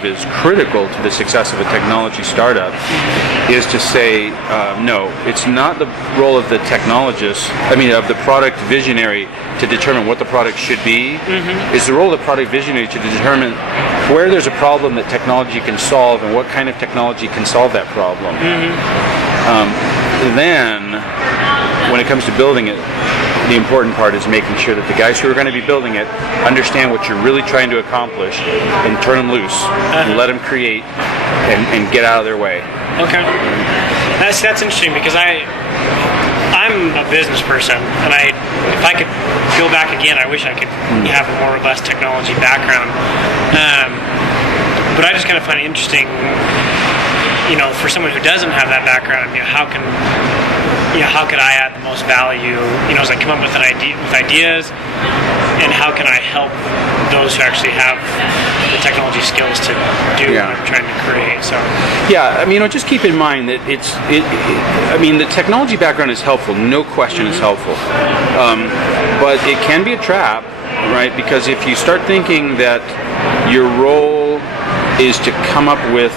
believe is critical to the success of a technology startup is to say, no, it's not the role of the technologist, of the product visionary to determine what the product should be. It's the role of the product visionary to determine where there's a problem that technology can solve and what kind of technology can solve that problem. Then, when it comes to building it, the important part is making sure that the guys who are going to be building it understand what you're really trying to accomplish and turn them loose and let them create and get out of their way. Okay. That's interesting because I'm a business person, and if I could go back again, I wish I could have a more or less technology background. But I just kind of find it interesting, for someone who doesn't have that background, how could I add the most value? As I come up with ideas, and how can I help those who actually have the technology skills to do what I'm trying to create? So just keep in mind that the technology background is helpful. No question, it's helpful, but it can be a trap, right? Because if you start thinking that your role is to come up with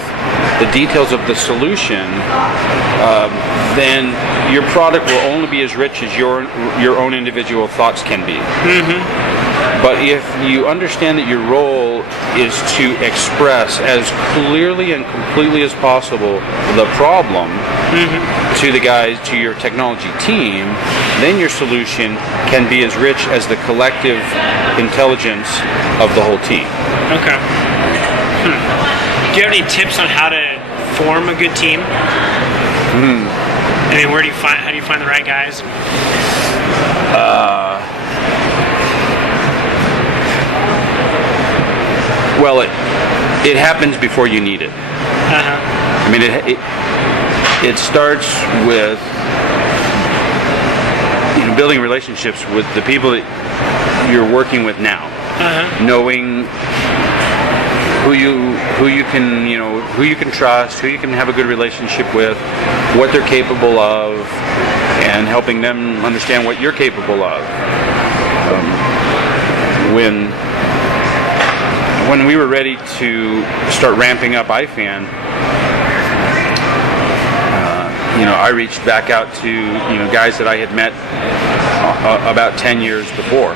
the details of the solution, then your product will only be as rich as your own individual thoughts can be. But if you understand that your role is to express as clearly and completely as possible the problem to the guys, to your technology team, then your solution can be as rich as the collective intelligence of the whole team. Okay. Do you have any tips on how to form a good team? How do you find the right guys? Well, it happens before you need it. It starts with building relationships with the people that you're working with now, knowing who you can trust, who you can have a good relationship with, what they're capable of, and helping them understand what you're capable of. When we were ready to start ramping up iFan, I reached back out to guys that I had met about 10 years before,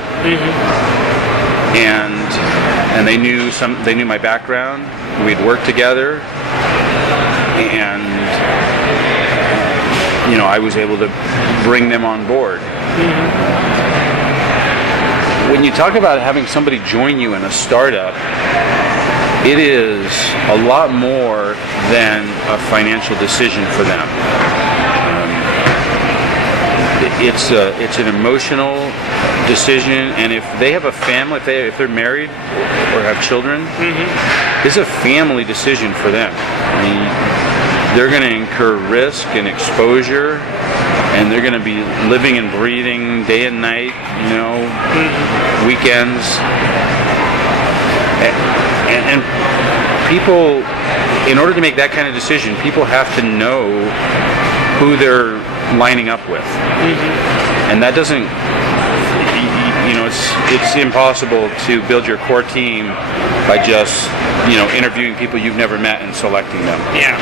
and they knew my background. We'd worked together, and I was able to bring them on board. When you talk about having somebody join you in a startup, it is a lot more than a financial decision for them. It's an emotional decision, and if they have a family, if they're married or have children, it's a family decision for them. They're going to incur risk and exposure, and they're going to be living and breathing day and night, weekends. And people, in order to make that kind of decision, people have to know who they're lining up with. And that doesn't, it's impossible to build your core team by just, interviewing people you've never met and selecting them. Yeah.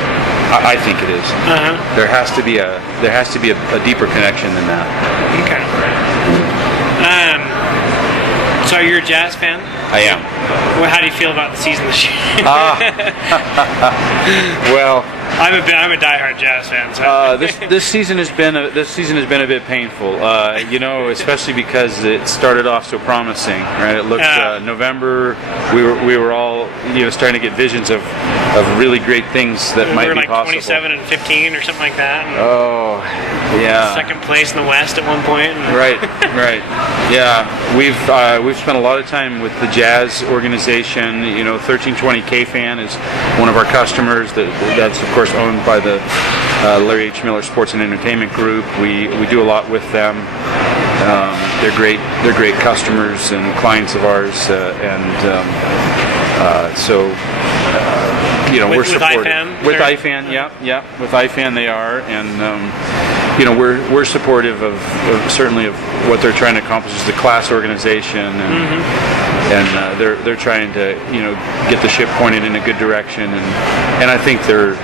I think it is. There has to be a deeper connection than that. Okay. So you're a jazz fan? I am. Well, how do you feel about the season this year? Well, I'm a diehard jazz fan. So. This season has been a bit painful. Especially because it started off so promising. Right? It looked November. We were all starting to get visions of really great things that might be possible. We were like 27 and 15 or something like that. Oh, yeah. Second place in the West at one point. Right. Yeah, we've spent a lot of time with the jazz organization. 1320 K-Fan is one of our customers. That's of course owned by the Larry H. Miller Sports and Entertainment Group. We do a lot with them. They're great customers and clients of ours, we're supportive. With iFan, yeah. With iFan they are, and we're supportive of certainly of what they're trying to accomplish as the class organization, and they're trying to get the ship pointed in a good direction, and I think they're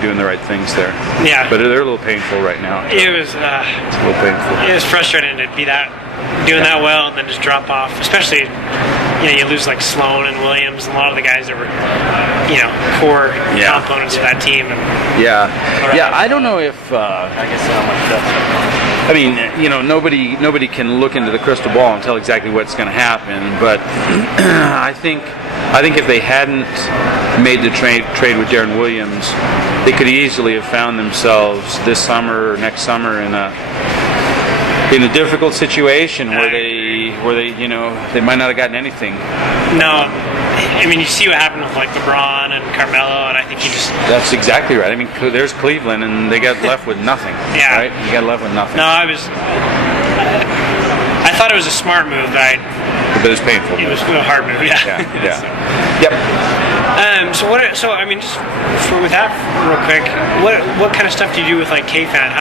doing the right things there. Yeah. But they're a little painful right now. It was It's a little painful. it was frustrating to be doing that well and then just drop off, especially you lose like Sloan and Williams and a lot of the guys that were core components of that team. And I don't know if I mean, nobody can look into the crystal ball and tell exactly what's going to happen, but I think if they hadn't made the trade with Darren Williams, they could easily have found themselves this summer or next summer in a difficult situation where they might not have gotten anything. No, I mean, you see what happened with like LeBron and Carmelo, and I think That's exactly right. I mean, there's Cleveland, and they got left with nothing. Yeah. Right? You got left with nothing. No, I thought it was a smart move, but it was painful. it was a hard move. Yeah. Yeah. So, Yep. so I mean, just with that real quick, what kind of stuff do you do with like KFan?